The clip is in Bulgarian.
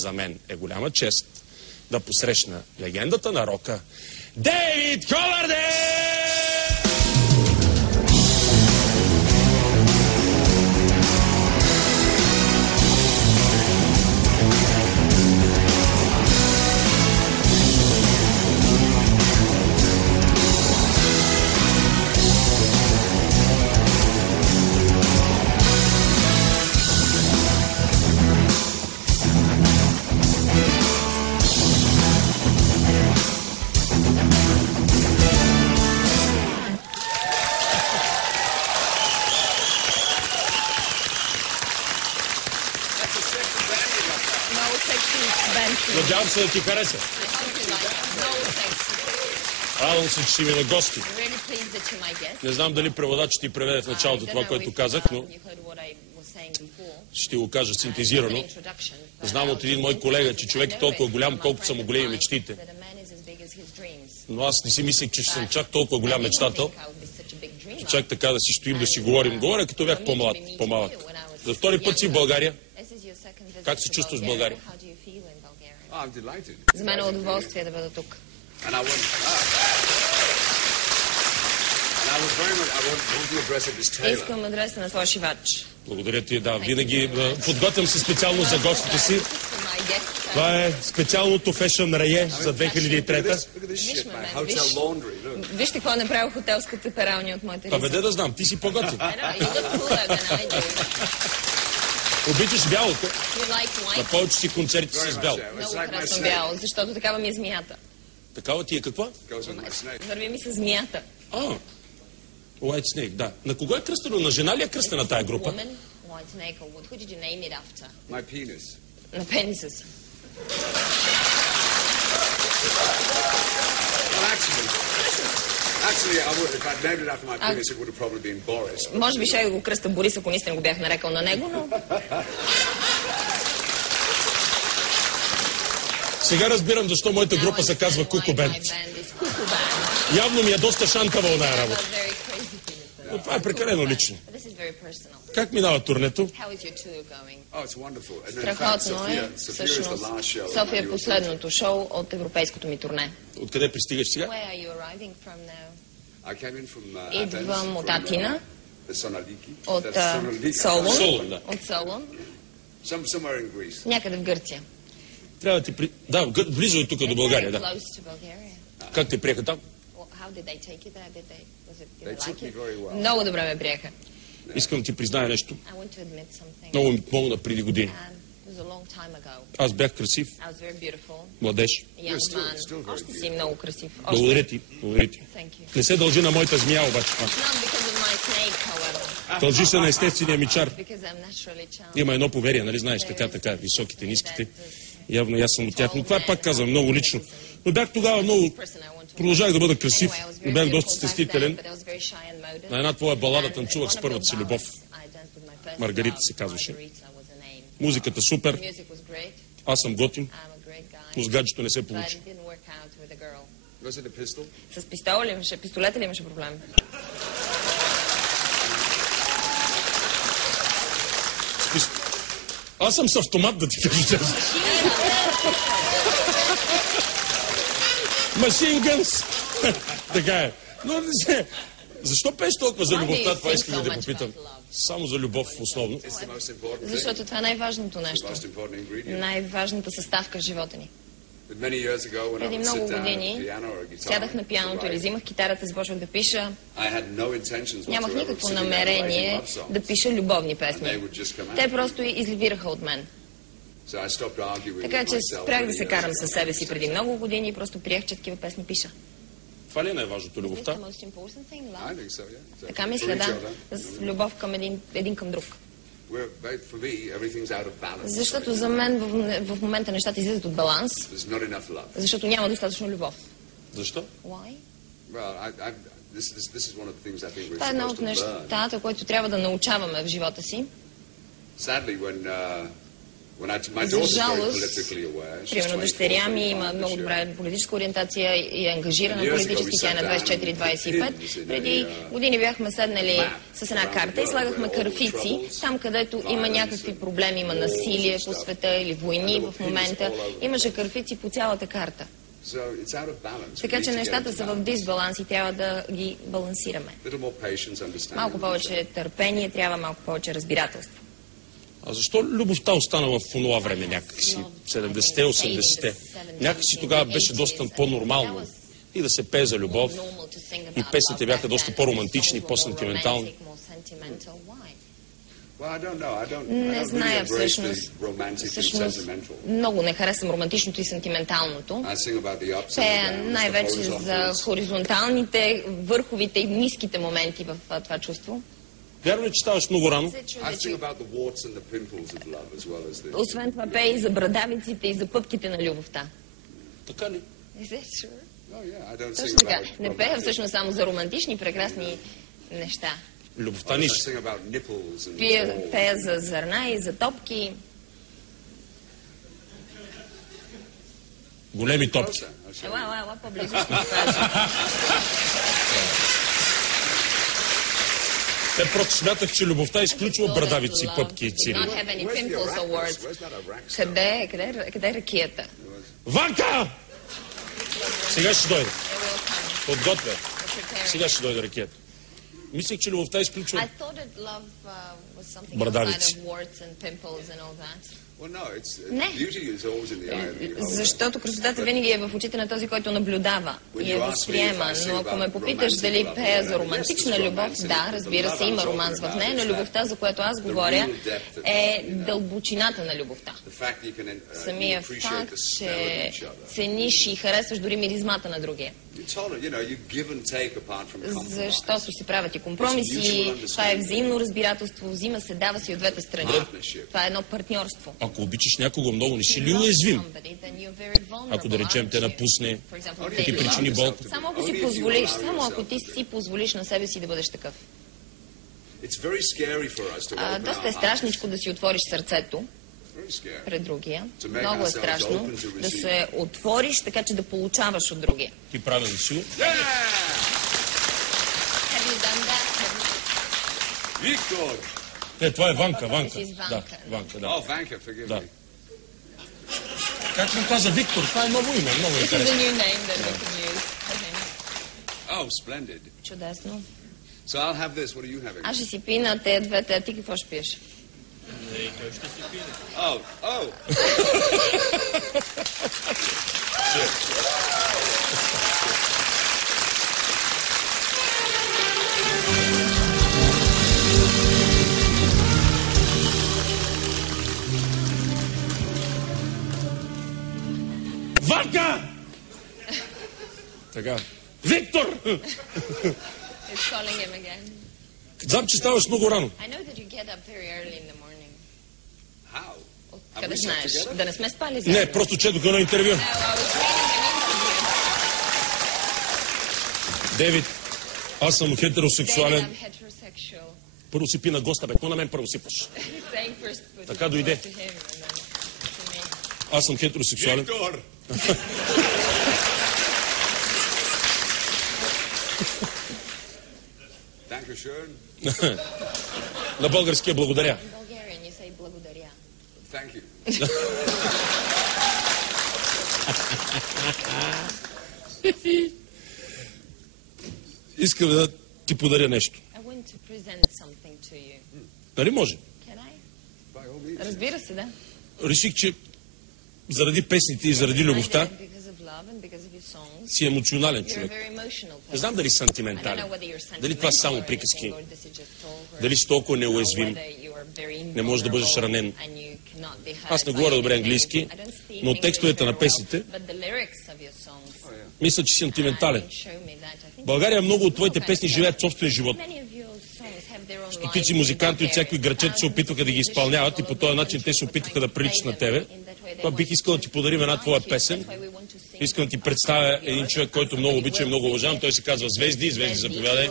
за мен е голяма чест да посрещна легендата на рока Дейвид Колърдейл! Надявам се да ти хареса. Радвам се, че си ми на гости. Не знам дали преводачът ти преведе в началото това, което казах, но ще го кажа синтезирано. Знам от един мой колега, че човек е толкова голям, колкото са му големи мечтите. Но аз не си мислех, че ще съм чак толкова голям мечтател. Чак така да си стоим, да си говорим. Говоря, като бях по-малък. За втори път си в България. Как се чувстваш в България? За мен е удоволствие да бъда тук. Искам адреса на твоя шивач. Благодаря ти, да. Винаги подготвям се специално за гостите си. Това е специалното фешън рае за 2003. Вижте какво е направил хотелската пералня от моята риса. Бе, да знам, ти си по-готин. Обичаш бялото? На повече си концерти си с бял. Много харесвам бяло, защото такава ми е змията. Такава ти е каква? Върви ми с змията. White Snake, да. На кого е кръстено? На жена ли е кръстена тая група? На пениса си. Може би ще го кръста Борис, ако наистина го бях нарекал на него, но... Сега разбирам защо моята група се казва Куку Бенд. Явно ми е доста шантава оная работа. Но това е прекалено лично. Как минава турнето? Страхотно е. Всъщност, София е последното шоу от европейското ми турне. Откъде пристигаш сега? Идвам от Атина, от Солун, някъде в Гърция. Трябва да ти Да, близо е тук до България, да. Как те приеха там? Много добре ме приеха. Искам да ти призная нещо. Много ми помогна преди години. Аз бях красив. Младеж. Още си много красив. Благодаря ти. Не се дължи на моята змия, обаче. Дължи се на естествения ми чар. Има едно поверие, нали знаеш, така, високите, ниските. Явно и аз съм от тях. Но това пак казвам, много лично. Но бях тогава много... Продължах да бъда красив, но бях доста стеснителен. На една твоя балада танцувах с първата си любов. Маргарита се казваше. Музиката супер. Аз съм готин. Но с гаджето не се получи. С пистола ли имаше? Пистолета ли имаше проблем? Аз съм с автомат, да ти кажа честно. Machine Guns. Така е. Но не се... Защо пееш толкова за любовта? Това искам да попитам. Само за любов, основно. Защото това е най-важното нещо. Най-важната съставка в живота ни. Преди много години сядах на пианото или взимах китарата, започвах да пиша. Нямах никакво намерение да пиша любовни песни. Те просто изливираха от мен. Така че спрях да се карам със себе си преди много години и просто приех, че такива песни пиша. Това ли е най-важното, любовта? Така мисля, да. С любов към един към друг. Защото за мен в момента нещата излизат от баланс. Защото няма достатъчно любов. Защо? Това е едно от нещата, които трябва да научаваме в живота си. За жалост, примерно дъщеря ми има много добра политическа ориентация и е ангажирана политически, тя е на 24-25. Преди години бяхме седнали с една карта и слагахме кърфици, там където има някакви проблеми, има насилие по света или войни в момента, имаше кърфици по цялата карта. Така че нещата са в дисбаланс и трябва да ги балансираме. Малко повече търпение, трябва малко повече разбирателство. А защо любовта остана в онова време някакси, 70-те, 80-те? Някакси тогава беше доста по-нормално и да се пее за любов, и песните бяха доста по-романтични, по-сентиментални. Не зная всъщност. Много не харесвам романтичното и сентименталното. Пея най-вече за хоризонталните, върховите и ниските моменти в това чувство. Вярно ли, че ставаш много рано? Освен това пее и за брадавиците и за пъпките на любовта. Така ли? Точно така. Не пея всъщност само за романтични, прекрасни неща. Любовта ни. Пея за зърна и за топки. Големи топки. Ела, по-близо. Те просто смятах, че любовта изключва брадавици, пъпки и цири. Къде е ракията? Ванка! Сега ще дойде. Подготвя. Сега ще дойде ракията. Мислех, че любовта изключва брадавици. Не, защото красотата винаги е в очите на този, който наблюдава и я възприема. Но ако ме попиташ дали пея за романтична любов, да, разбира се, има романс в нея, но любовта, за която аз говоря, е дълбочината на любовта. Самия факт, че цениш и харесваш дори миризмата на другия. Защото си правят и компромиси, това е взаимно разбирателство, взима се, дава се и от двете страни. Това е едно партньорство. Ако обичаш някого много, не си ли уязвим? Ако, да речем, те напусне, да ти причини болка. Само ако си позволиш, само ако ти си позволиш на себе си да бъдеш такъв. Доста е страшничко да си отвориш сърцето пред другия. Много е страшно да се отвориш, така че да получаваш от другия. Ти правил ли си го? Виктор! Това е Ванка. Да, Ванка, да. О, Ванка, да. Как му каза Виктор? Това е ново име, много интересно. Oh, splendid. Чудесно. So I'll have this. What are you having? Аз ще си пина те двете, а ти какво ще пиеш? Oh. Ванка! Така. Виктор! Знам, че ставаш много рано. Къде знаеш? Да не сме спали? Не, просто четох едно интервю. Дейвид, аз съм хетеросексуален. Първо си пи на госта, бе. Какво на мен първо сипаш? Така дойде. Аз съм хетеросексуален. Виктор! На българския благодаря. Thank you. Искам да ти подаря нещо. Дали може? Разбира се, да. Реших, че заради песните и заради любовта си емоционален човек. Не знам дали сантиментален. Дали това са само приказки. Дали си толкова неуязвим. Не можеш да бъдеш ранен. Аз не говоря добре английски, но текстовете на песните мисля, че си сантиментален. В България много от твоите песни живеят собствен живот. Стотици музиканти от всякакви грачета се опитваха да ги изпълняват и по този начин те се опитваха да приличат на тебе. Това бих искал да ти подарим една твоя песен. Искам да ти представя един човек, който много обича и много уважавам. Той се казва Звезди. Звезди, заповядай.